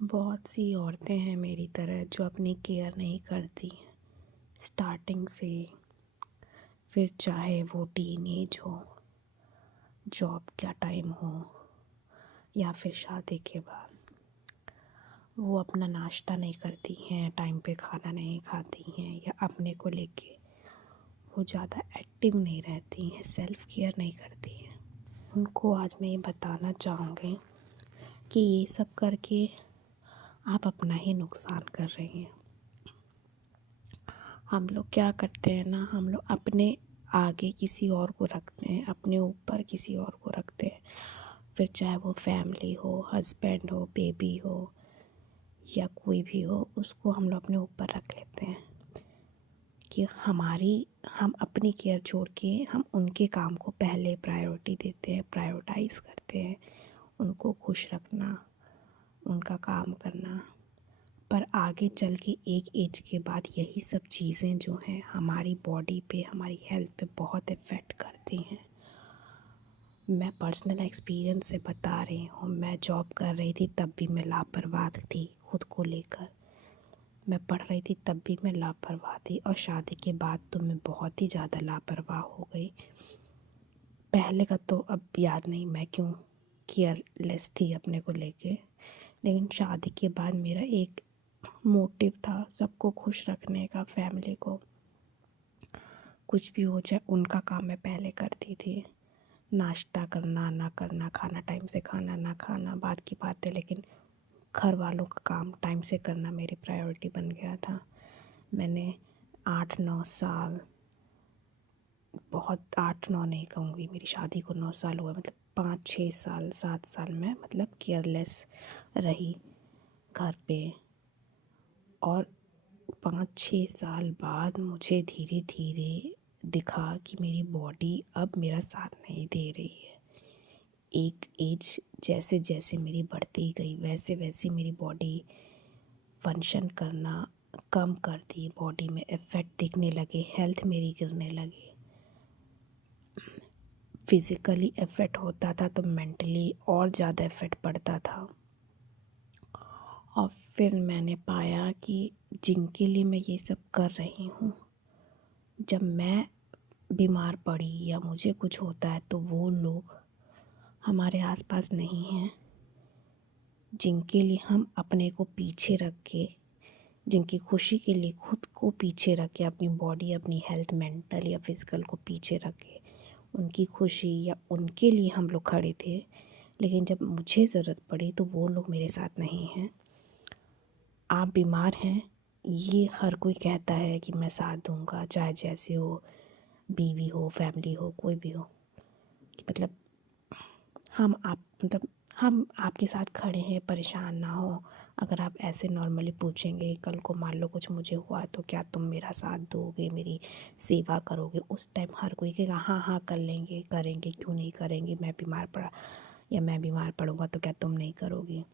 बहुत सी औरतें हैं मेरी तरह जो अपनी केयर नहीं करती स्टार्टिंग से। फिर चाहे वो टीन एज हो, जॉब का टाइम हो, या फिर शादी के बाद वो अपना नाश्ता नहीं करती हैं, टाइम पे खाना नहीं खाती हैं, या अपने को लेके वो ज़्यादा एक्टिव नहीं रहती हैं, सेल्फ़ केयर नहीं करती हैं। उनको आज मैं ये बताना चाहूँगी कि ये सब करके आप अपना ही नुकसान कर रही हैं। हम लोग क्या करते हैं ना, हम लोग अपने आगे किसी और को रखते हैं, अपने ऊपर किसी और को रखते हैं। फिर चाहे वो फैमिली हो, हस्बैंड हो, बेबी हो, या कोई भी हो, उसको हम लोग अपने ऊपर रख लेते हैं कि हम अपनी केयर छोड़ के हम उनके काम को पहले प्रायोरिटी देते हैं, प्रायोरिटाइज़ करते हैं, उनको खुश रखना, उनका काम करना। पर आगे चल के एक एज के बाद यही सब चीज़ें जो हैं हमारी बॉडी पे, हमारी हेल्थ पे बहुत इफ़ेक्ट करती हैं। मैं पर्सनल एक्सपीरियंस से बता रही हूँ। मैं जॉब कर रही थी तब भी मैं लापरवाह थी खुद को लेकर। मैं पढ़ रही थी तब भी मैं लापरवाह थी, और शादी के बाद तो मैं बहुत ही ज़्यादा लापरवाह हो गई। पहले का तो अब याद नहीं मैं क्यों केयरलेस थी अपने को लेके, लेकिन शादी के बाद मेरा एक मोटिव था सबको खुश रखने का, फैमिली को। कुछ भी हो जाए उनका काम मैं पहले करती थी। नाश्ता करना ना करना, खाना टाइम से खाना ना खाना बात की बात है, लेकिन घर वालों का काम टाइम से करना मेरी प्रायोरिटी बन गया था। मैंने 8-9 साल, बहुत 8-9 नहीं कहूँगी, मेरी शादी को 9 साल हुआ, मतलब 5-6 साल 7 साल में मतलब केयरलेस रही घर पे। और 5-6 साल बाद मुझे धीरे धीरे दिखा कि मेरी बॉडी अब मेरा साथ नहीं दे रही है। एक एज जैसे जैसे मेरी बढ़ती गई वैसे वैसे मेरी बॉडी फंक्शन करना कम कर दी, बॉडी में इफ़ेक्ट दिखने लगे, हेल्थ मेरी गिरने लगी। फिज़िकली इफ़ेक्ट होता था तो मेंटली और ज़्यादा इफ़ेक्ट पड़ता था। और फिर मैंने पाया कि जिनके लिए मैं ये सब कर रही हूँ, जब मैं बीमार पड़ी या मुझे कुछ होता है तो वो लोग हमारे आसपास नहीं हैं। जिनके लिए हम अपने को पीछे रख के, जिनकी खुशी के लिए खुद को पीछे रख के, अपनी बॉडी, अपनी हेल्थ, मेंटल या फिज़िकल को पीछे रख के उनकी खुशी या उनके लिए हम लोग खड़े थे, लेकिन जब मुझे ज़रूरत पड़ी तो वो लोग मेरे साथ नहीं हैं। आप बीमार हैं, ये हर कोई कहता है कि मैं साथ दूंगा, चाहे जैसे हो, बीवी हो, फैमिली हो, कोई भी हो, कि मतलब हम आपके साथ खड़े हैं, परेशान ना हो। अगर आप ऐसे नॉर्मली पूछेंगे, कल को मान लो कुछ मुझे हुआ तो क्या तुम मेरा साथ दोगे, मेरी सेवा करोगे, उस टाइम हर कोई कहेगा हाँ हाँ कर लेंगे, करेंगे, क्यों नहीं करेंगे। मैं बीमार पड़ा या मैं बीमार पड़ूंगा तो क्या तुम नहीं करोगी।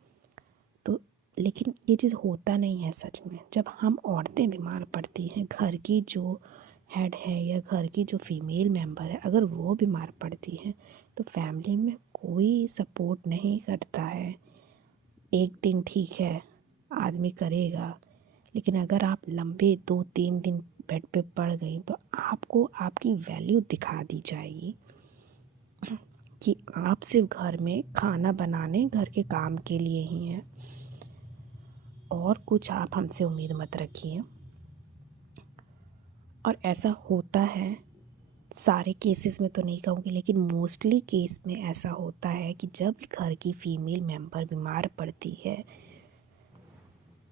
तो लेकिन ये चीज़ होता नहीं है सच में। जब हम औरतें बीमार पड़ती हैं, घर की जो हेड है या घर की जो फीमेल मेंबर है, अगर वो बीमार पड़ती हैं तो फैमिली में कोई सपोर्ट नहीं करता है। एक दिन ठीक है, आदमी करेगा, लेकिन अगर आप लंबे 2-3 दिन बेड पे पड़ गई तो आपको आपकी वैल्यू दिखा दी जाएगी कि आप सिर्फ घर में खाना बनाने, घर के काम के लिए ही हैं, और कुछ आप हमसे उम्मीद मत रखिए। और ऐसा होता है, सारे केसेस में तो नहीं कहूँगी, लेकिन मोस्टली केस में ऐसा होता है कि जब घर की फीमेल मेंबर बीमार पड़ती है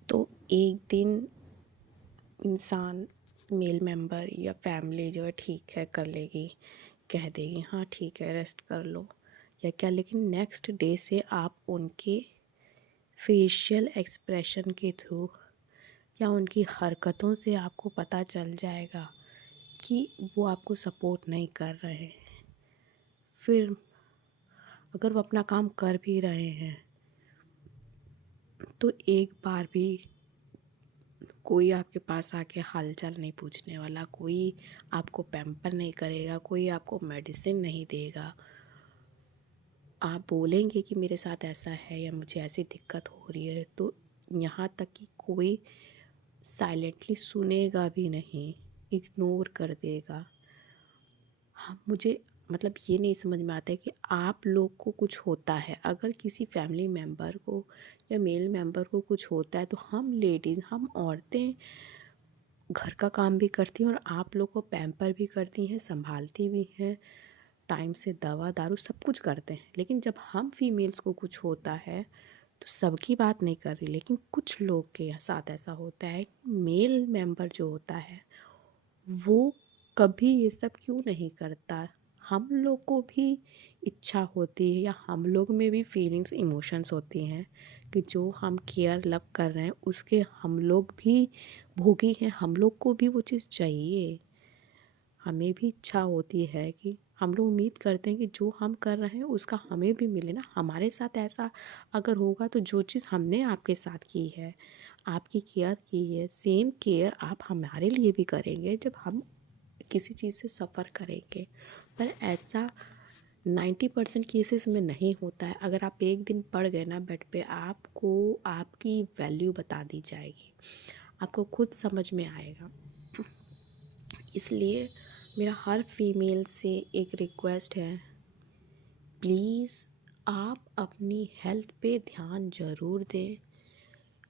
तो एक दिन इंसान, मेल मेंबर या फैमिली जो है ठीक है कर लेगी, कह देगी हाँ ठीक है रेस्ट कर लो या क्या, लेकिन नेक्स्ट डे से आप उनके फेशियल एक्सप्रेशन के थ्रू या उनकी हरकतों से आपको पता चल जाएगा कि वो आपको सपोर्ट नहीं कर रहे हैं। फिर अगर वो अपना काम कर भी रहे हैं तो एक बार भी कोई आपके पास आके हालचाल नहीं पूछने वाला, कोई आपको पैम्पर नहीं करेगा, कोई आपको मेडिसिन नहीं देगा। आप बोलेंगे कि मेरे साथ ऐसा है या मुझे ऐसी दिक्कत हो रही है तो यहाँ तक कि कोई साइलेंटली सुनेगा भी नहीं, इग्नोर कर देगा। हाँ, मुझे मतलब ये नहीं समझ में आता है कि आप लोग को कुछ होता है, अगर किसी फैमिली मेम्बर को या मेल मेम्बर को कुछ होता है तो हम लेडीज़, हम औरतें घर का काम भी करती हैं और आप लोग को पैम्पर भी करती हैं, संभालती भी हैं, टाइम से दवा दारू सब कुछ करते हैं। लेकिन जब हम फीमेल्स को कुछ होता है तो सबकी बात नहीं कर रही, लेकिन कुछ लोग के साथ ऐसा होता है, मेल मेंबर जो होता है वो कभी ये सब क्यों नहीं करता। हम लोग को भी इच्छा होती है या हम लोग में भी फीलिंग्स इमोशंस होती हैं कि जो हम केयर लव कर रहे हैं उसके हम लोग भी भोगी हैं, हम लोग को भी वो चीज़ चाहिए। हमें भी इच्छा होती है कि हम लोग उम्मीद करते हैं कि जो हम कर रहे हैं उसका हमें भी मिले ना। हमारे साथ ऐसा अगर होगा तो जो चीज़ हमने आपके साथ की है, आपकी केयर की है, सेम केयर आप हमारे लिए भी करेंगे जब हम किसी चीज़ से सफ़र करेंगे। पर ऐसा 90% केसेस में नहीं होता है। अगर आप एक दिन पड़ गए ना बेड पे, आपको आपकी वैल्यू बता दी जाएगी, आपको खुद समझ में आएगा। इसलिए मेरा हर फीमेल से एक रिक्वेस्ट है, प्लीज़ आप अपनी हेल्थ पे ध्यान ज़रूर दें।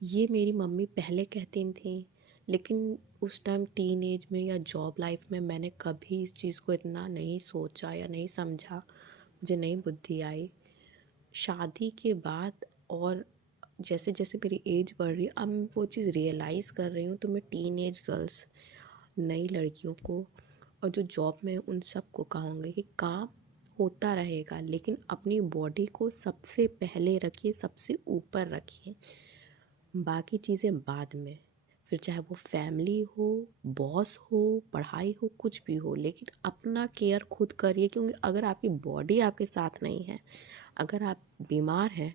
ये मेरी मम्मी पहले कहती थी, लेकिन उस टाइम टीन एज में या जॉब लाइफ में मैंने कभी इस चीज़ को इतना नहीं सोचा या नहीं समझा, मुझे नहीं बुद्धि आई। शादी के बाद और जैसे जैसे मेरी एज बढ़ रही है, अब मैं वो चीज़ रियलाइज़ कर रही हूँ। तो मैं टीन एज गर्ल्स, नई लड़कियों को और जो जॉब में उन सब को कहूँगी कि काम होता रहेगा, लेकिन अपनी बॉडी को सबसे पहले रखिए, सबसे ऊपर रखिए, बाकी चीज़ें बाद में। फिर चाहे वो फैमिली हो, बॉस हो, पढ़ाई हो, कुछ भी हो, लेकिन अपना केयर खुद करिए। क्योंकि अगर आपकी बॉडी आपके साथ नहीं है, अगर आप बीमार हैं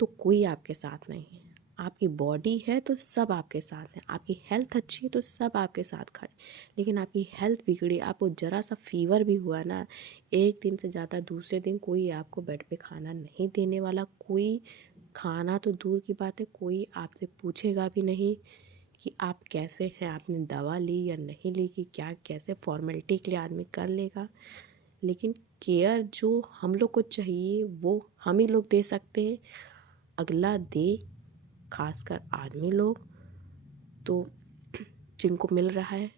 तो कोई आपके साथ नहीं है। आपकी बॉडी है तो सब आपके साथ हैं, आपकी हेल्थ अच्छी है तो सब आपके साथ खड़े। लेकिन आपकी हेल्थ बिगड़ी, आपको ज़रा सा फीवर भी हुआ ना, एक दिन से ज़्यादा दूसरे दिन कोई आपको बेड पे खाना नहीं देने वाला। कोई खाना तो दूर की बात है, कोई आपसे पूछेगा भी नहीं कि आप कैसे हैं, आपने दवा ली या नहीं ली, कि क्या कैसे फॉर्मेलिटी के लिए आदमी कर लेगा। लेकिन केयर जो हम लोग को चाहिए वो हम ही लोग दे सकते हैं, अगला दे, खासकर आदमी लोग तो जिनको मिल रहा है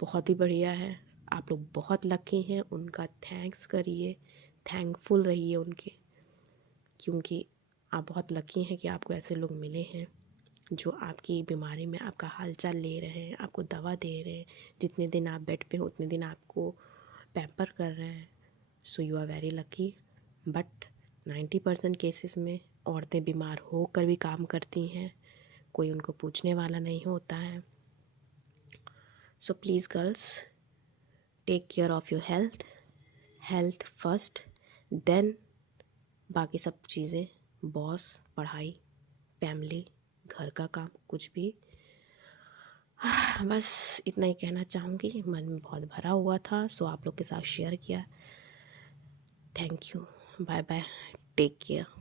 बहुत ही बढ़िया है। आप लोग बहुत लकी हैं, उनका थैंक्स करिए, थैंकफुल रहिए उनके, क्योंकि आप बहुत लकी हैं कि आपको ऐसे लोग मिले हैं जो आपकी बीमारी में आपका हालचाल ले रहे हैं, आपको दवा दे रहे हैं, जितने दिन आप बेड पे हो उतने दिन आपको पैम्पर कर रहे हैं। So you are very lucky. But 90% cases में औरतें बीमार होकर भी काम करती हैं, कोई उनको पूछने वाला नहीं होता है। So please girls, take care of your health, health first, then बाकी सब चीज़ें, बॉस, पढ़ाई, फैमिली, घर का काम, कुछ भी। बस इतना ही कहना चाहूँगी, मन में बहुत भरा हुआ था, सो आप लोग के साथ शेयर किया। Thank you, bye bye, take care.